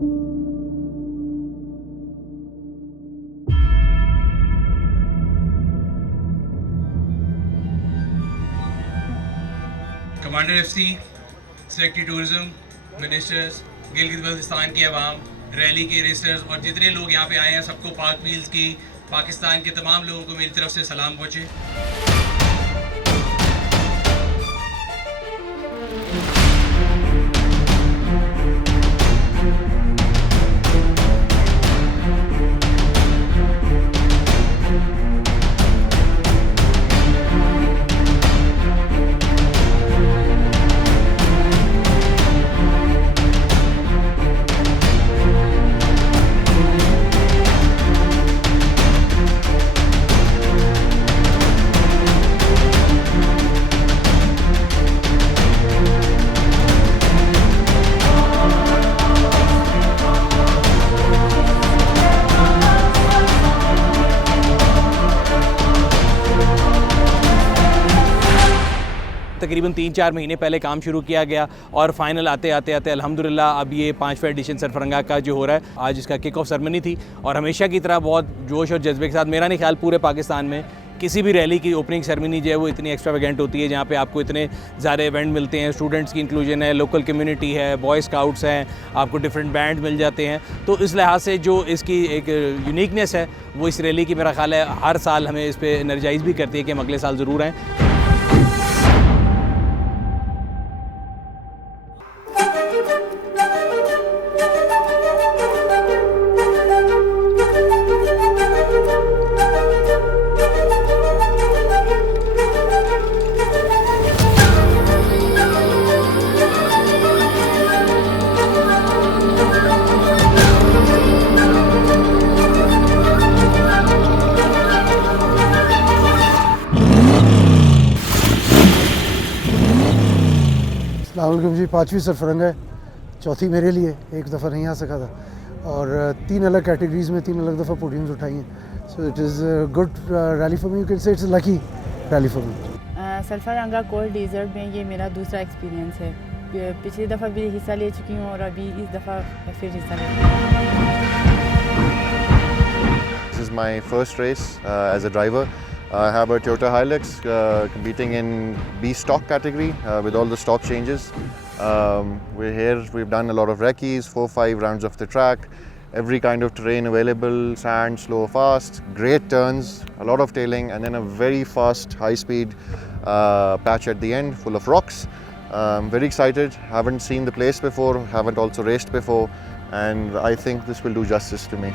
Commander FC, secretary tourism, ministers, Gilgit Baltistan की आवाम, rally के racers और जितने लोग यहाँ पे आए हैं सबको पाक व्हील्स की पाकिस्तान के तमाम लोगों को मेरी तरफ से सलाम पहुँचे। तकरीबन 3-4 महीने पहले काम शुरू किया गया और फाइनल आते आते अल्हम्दुलिल्लाह अब ये 5वां एडिशन सरफरंगा का जो हो रहा है, आज इसका किक ऑफ सेरेमनी थी और हमेशा की तरह बहुत जोश और जज्बे के साथ, मेरा नहीं ख्याल पूरे पाकिस्तान में किसी भी रैली की ओपनिंग सेरेमनी जो है वो इतनी एक्स्ट्रावेगेंट होती है, जहाँ पे आपको इतने ज़्यादा इवेंट मिलते हैं, स्टूडेंट्स की इंक्लूजन है, लोकल कम्युनिटी है, बॉय स्काउट्स हैं, आपको डिफरेंट बैंड मिल जाते हैं। तो इस लिहाज से जो इसकी एक यूनिकनेस है वो इस रैली की मेरा ख्याल है हर साल हमें इस पर एनर्जाइज भी करती है कि हम अगले साल ज़रूर आएँ। अस्सलामुअलैकुम जी, 5वीं सरफरंगा है, चौथी मेरे लिए, एक दफ़ा नहीं आ सका था और 3 अलग कैटेगरीज़ में 3 अलग दफ़ा पोडियम्स उठाई हैं। So it is good rally for me, you can say it's lucky rally for me. Sarfaranga cold desert में ये मेरा दूसरा एक्सपीरियंस है। पिछली दफ़ा भी हिस्सा ले चुकी हूँ और अभी इस दफ़ा फिर हिस्सा ले रही हूँ। This is my first race as a driver. I have a Toyota Hilux competing in B stock category with all the stock changes. We're here, we've done a lot of recce's, 4-5 rounds of the track, every kind of terrain available, sand, slow, fast, great turns, a lot of tailing and then a very fast high speed patch at the end full of rocks. I'm very excited, haven't seen the place before, haven't also raced before and I think this will do justice to me.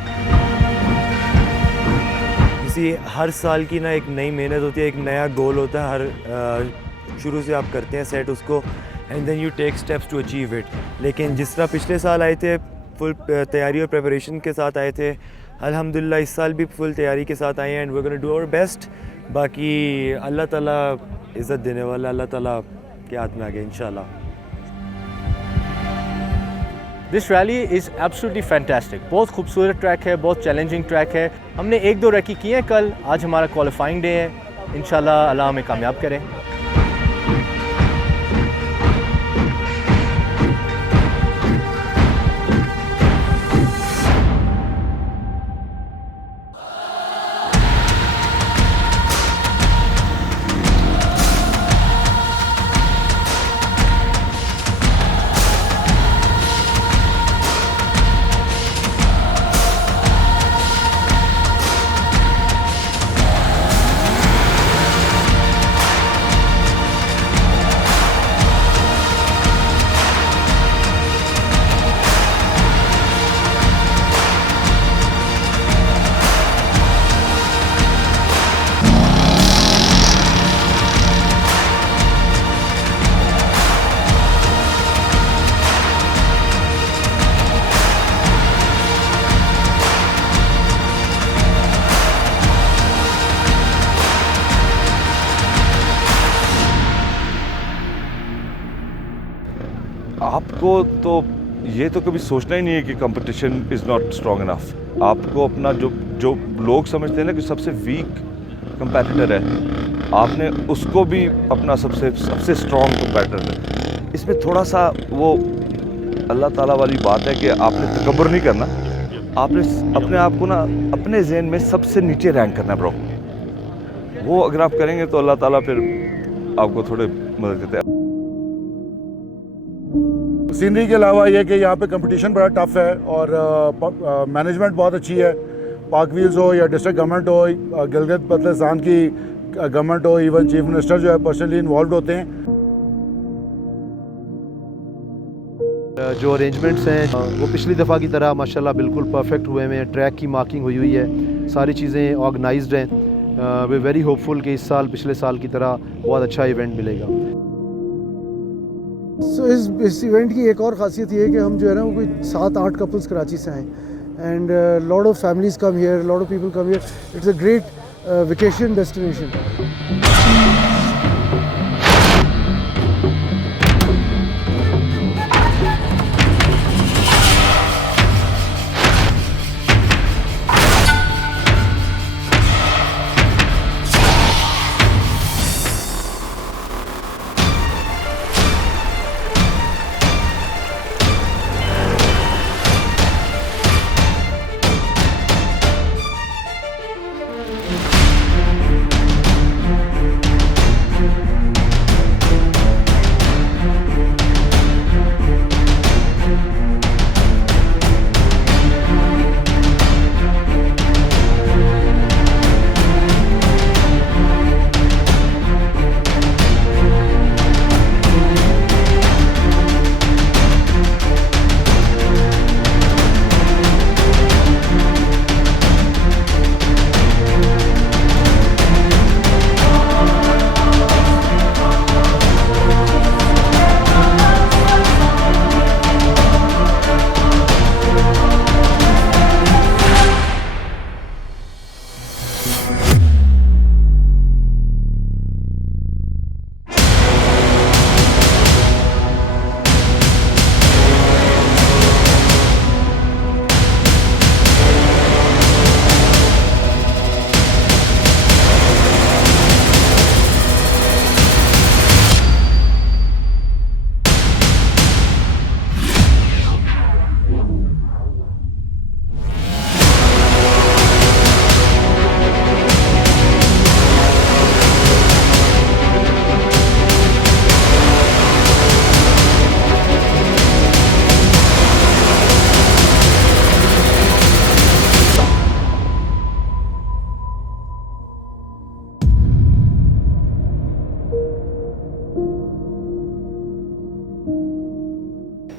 हर साल की ना एक नई मेहनत होती है, एक नया गोल होता है, हर शुरू से आप करते हैं सेट उसको and then you take steps to achieve it. लेकिन जिस तरह पिछले साल आए थे फुल तैयारी और प्रिपरेशन के साथ आए थे, अल्हम्दुलिल्लाह इस साल भी फुल तैयारी के साथ आए हैं and we are gonna do our best. बाकी अल्लाह ताला इज़्ज़त देने वाला, अल्लाह ताला के हाथ में आ गया इंशाल्लाह। This rally is absolutely fantastic. बहुत खूबसूरत ट्रैक है, बहुत चैलेंजिंग ट्रैक है। हमने 1-2 रैकी की हैं कल, आज हमारा क्वालिफाइंग डे है। इंशाल्लाह अल्लाह हमें कामयाब करे। आपको तो ये तो कभी सोचना ही नहीं है कि competition is not strong enough. आपको अपना जो लोग समझते हैं ना कि सबसे वीक कंपेटिटर है, आपने उसको भी अपना सबसे स्ट्रॉन्ग कंपेटिटर है। इसमें थोड़ा सा वो अल्लाह ताला वाली बात है कि आपने तकब्बुर नहीं करना, आपने अपने आप को ना अपने जहन में सबसे नीचे रैंक करना है ब्रो। वो अगर आप करेंगे तो अल्लाह ताला फिर आपको थोड़े मदद करते हैं। सीनरी के अलावा ये कि यहाँ पे कंपटीशन बड़ा टफ है और मैनेजमेंट बहुत अच्छी है। पाक व्हील्स हो या डिस्ट्रिक्ट गवर्नमेंट हो, गिलगित बल्तिस्तान की गवर्नमेंट हो, इवन चीफ मिनिस्टर जो है पर्सनली इन्वॉल्व होते हैं। जो अरेंजमेंट्स हैं वो पिछली दफ़ा की तरह माशाल्लाह बिल्कुल परफेक्ट हुए हैं। ट्रैक की मार्किंग हुई है, सारी चीज़ें ऑर्गेनाइज्ड हैं। वे वेरी होपफुल कि इस साल पिछले साल की तरह बहुत अच्छा इवेंट मिलेगा। सो इस इवेंट की एक और ख़ासियत ये है कि हम जो है ना वो कोई 7-8 कपल्स कराची से आए and lot of families come here, lot of people come here. It's a great vacation destination.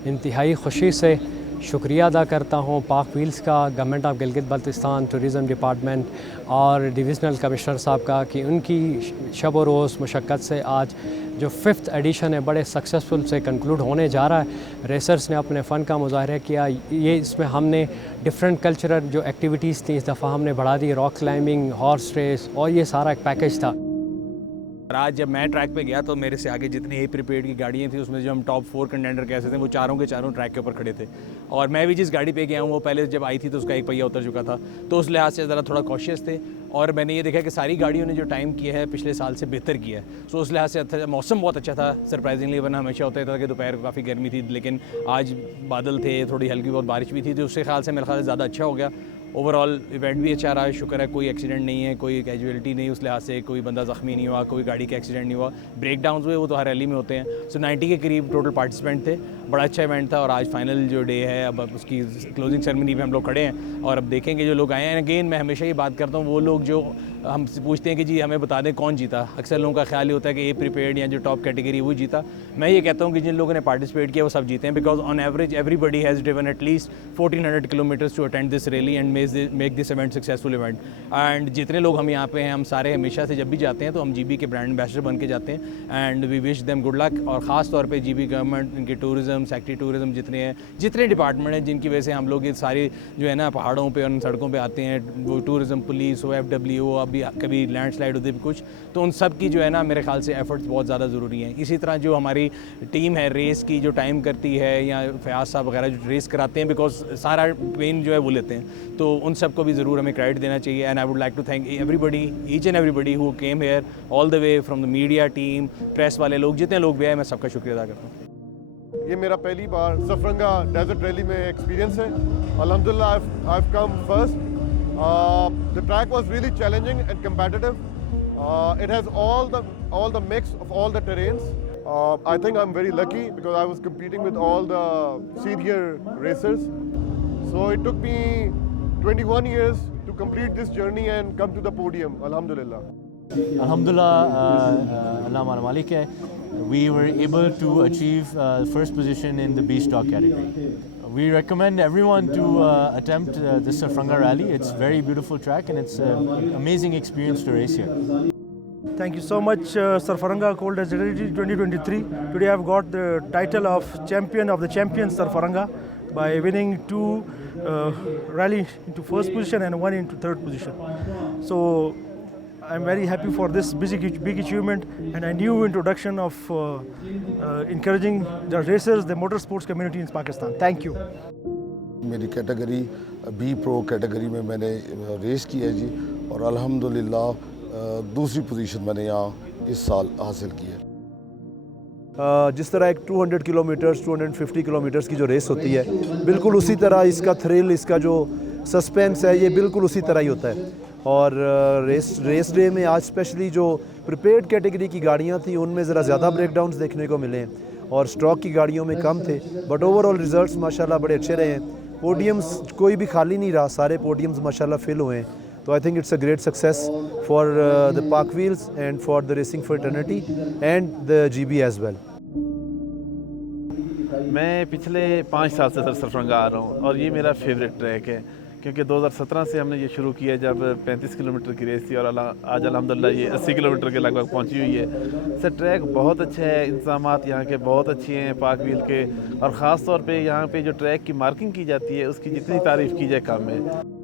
इंतहाई खुशी से शुक्रिया अदा करता हूँ पाक व्हील्स का, government of Gilgit Baltistan, tourism department और डिविज़नल कमिश्नर साहब का कि उनकी शब व रोज़ मुशक्क़त से आज जो 5th एडिशन है बड़े सक्सेसफुल से कंक्लूड होने जा रहा है। रेसर्स ने अपने फ़न का मुज़ाहरा किया। ये इसमें हमने डिफरेंट कल्चरल जो एक्टिविटीज़ थी इस दफ़ा हमने बढ़ा दी, रॉक क्लाइंबिंग, हॉर्स रेस और ये सारा एक पैकेज था। और आज जब मैं ट्रैक पे गया तो मेरे से आगे जितनी ए प्रीपेड की गाड़ियाँ थी उसमें जो हम टॉप 4 कंटेंडर कैसे थे वो चारों के चारों ट्रैक के ऊपर खड़े थे। और मैं भी जिस गाड़ी पे गया हूँ वो पहले जब आई थी तो उसका एक पहिया उतर चुका था, तो उस लिहाज से ज़रा थोड़ा कॉशियस थे। और मैंने ये देखा कि सारी गाड़ियों ने जो टाइम किया है पिछले साल से बेहतर किया है। सो उस लिहाज से अच्छा, मौसम बहुत अच्छा था सरप्राइजिंगली, वरना हमेशा होता था कि दोपहर को काफ़ी गर्मी थी, लेकिन आज बादल थे, थोड़ी हल्की बहुत बारिश भी थी, तो उसके ख्याल से मेरे ख्याल से ज़्यादा अच्छा हो गया। ओवरऑल इवेंट भी अच्छा रहा, शुक्र है कोई एक्सीडेंट नहीं है, कोई कैजुअलिटी नहीं, उस लिहाज से कोई बंदा ज़ख्मी नहीं हुआ, कोई गाड़ी का एक्सीडेंट नहीं हुआ। ब्रेक डाउन हुए वो तो हर रैली में होते हैं। सो 90 के करीब टोटल पार्टिसिपेंट थे, बड़ा अच्छा इवेंट था। और आज फाइनल जो डे है, अब उसकी क्लोजिंग सेरेमनी पे हम लोग खड़े हैं और अब देखेंगे जो लोग आए हैं। अगेन मैं हमेशा ये बात करता हूँ, वो लोग जो हमसे पूछते हैं कि जी हमें बता दें कौन जीता, अक्सर लोगों का ख्याल ये होता है कि ए प्रीपेड या जो टॉप कैटेगरी वो जीता। मैं ये कहता हूँ कि जिन लोगों ने पार्टिसिपेट किया वो सब जीते हैं, because on average everybody has driven at least 1400 kilometres to attend this rally and make this event successful event. And जितने लोग हम यहाँ पे हैं, हम सारे हमेशा से जब भी जाते हैं तो हम जीबी के ब्रांड एम्बेसडर बन के जाते हैं and we wish them good luck. और ख़ास तौर पे जीबी गवर्नमेंट, इनके टूरिज़म, सेक्रेटरी टूरिज़म जितने हैं, जितने डिपार्टमेंट हैं जिनकी वजह से हम लोग ये सारे जो है ना पहाड़ों पे और सड़कों पे आते हैं, वो टूरिज़म पुलिस हो, FW हो, अभी कभी लैंडस्लाइड होती है कुछ, तो उन सब की जो है ना मेरे ख्याल से एफर्ट्स बहुत ज़्यादा ज़रूरी हैं। इसी तरह जो हमारी टीम है रेस की जो टाइम करती है, या फयाज साहब वगैरह जो रेस कराते हैं, बिकॉज सारा पेन जो है वो लेते हैं, तो उन सब को भी ज़रूर हमें क्रेडिट देना चाहिए। And I would like to thank everybody, each and everybody who came here all the way from the media team, press वाले लोग, जितने लोग भी आए, मैं सबका शुक्रिया अदा करता हूँ। ये मेरा पहली बार सफरंगा डेजर्ट रैली में एक्सपीरियंस है। अल्हम्दुलिल्लाह I have come first. The track was really challenging and competitive. It has all the mix of all the terrains. I think I'm very lucky because I was competing with all the senior racers. So it took me 21 years to complete this journey and come to the podium. Alhamdulillah. Alhamdulillah, Allah Mala Malik hai. We were able to achieve first position in the B stock category. We recommend everyone to attempt the Safranga Rally. It's a very beautiful track and it's an amazing experience to race here. Thank you so much, Sarfaranga called as ZLT 2023. Today I've got the title of champion of the champions Sarfaranga by winning 2 rally into first position and 1 into third position. So I'm very happy for this big achievement, and a new introduction of encouraging the racers, the motorsports community in Pakistan. Thank you. मेरी category B pro category में मैंने race की है जी, और अल्हम्दुलिल्लाह दूसरी position मैंने यहाँ इस साल हासिल की है। जिस तरह एक 200 किलोमीटर्स 250 किलोमीटर्स की जो रेस होती है, बिल्कुल उसी तरह इसका थ्रिल, इसका जो सस्पेंस है, ये बिल्कुल उसी तरह ही होता है। और रेस डे में आज स्पेशली जो प्रिपेयर्ड कैटेगरी की गाड़ियाँ थी उनमें ज़रा ज़्यादा ब्रेकडाउन्स देखने को मिले हैं और स्टॉक की गाड़ियों में कम थे, बट ओवरऑल रिजल्ट्स माशाल्लाह बड़े अच्छे रहे हैं। पोडियम्स कोई भी खाली नहीं रहा, सारे पोडियम्स माशाल्लाह फिल हुए हैं। तो I think it's a great success for the Pak Wheels and for the racing fraternity and the GB as well. मैं पिछले 5 साल से सरफरंगा आ रहा हूँ और ये मेरा फेवरेट ट्रैक है, क्योंकि 2017 से हमने ये शुरू किया जब 35 किलोमीटर की रेस थी और आज अल्हम्दुलिल्लाह ये 80 किलोमीटर के लगभग पहुंची हुई है। सर ट्रैक बहुत अच्छा है, इंतज़ामात यहाँ के बहुत अच्छे हैं पाक व्हील के, और ख़ास तौर पे यहाँ पे जो ट्रैक की मार्किंग की जाती है उसकी जितनी तारीफ़ की जाए कम है।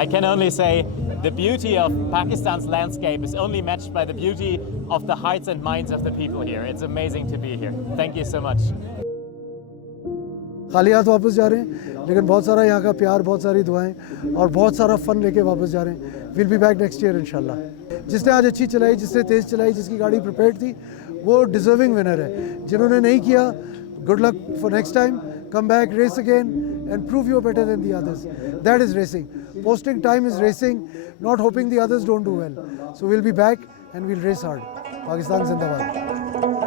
I can only say the beauty of Pakistan's landscape is only matched by the beauty of the hearts and minds of the people here. It's amazing to be here. Thank you so much. खाली हाथ वापस जा रहे हैं, लेकिन बहुत सारा यहाँ का प्यार, बहुत सारी दुआएं और बहुत सारा फ़न लेके वापस जा रहे हैं। Will be back next year इंशाल्लाह। जिसने आज अच्छी चलाई, जिसने तेज़ चलाई, जिसकी गाड़ी प्रिपेयर्ड थी, वो डिज़र्विंग विनर है। जिन्होंने नहीं किया, good luck for next time. Come back, race again and prove you're better than the others. That is racing. Posting time is racing, not hoping the others don't do well. So we'll be back and we'll race hard. Pakistan Zindabad.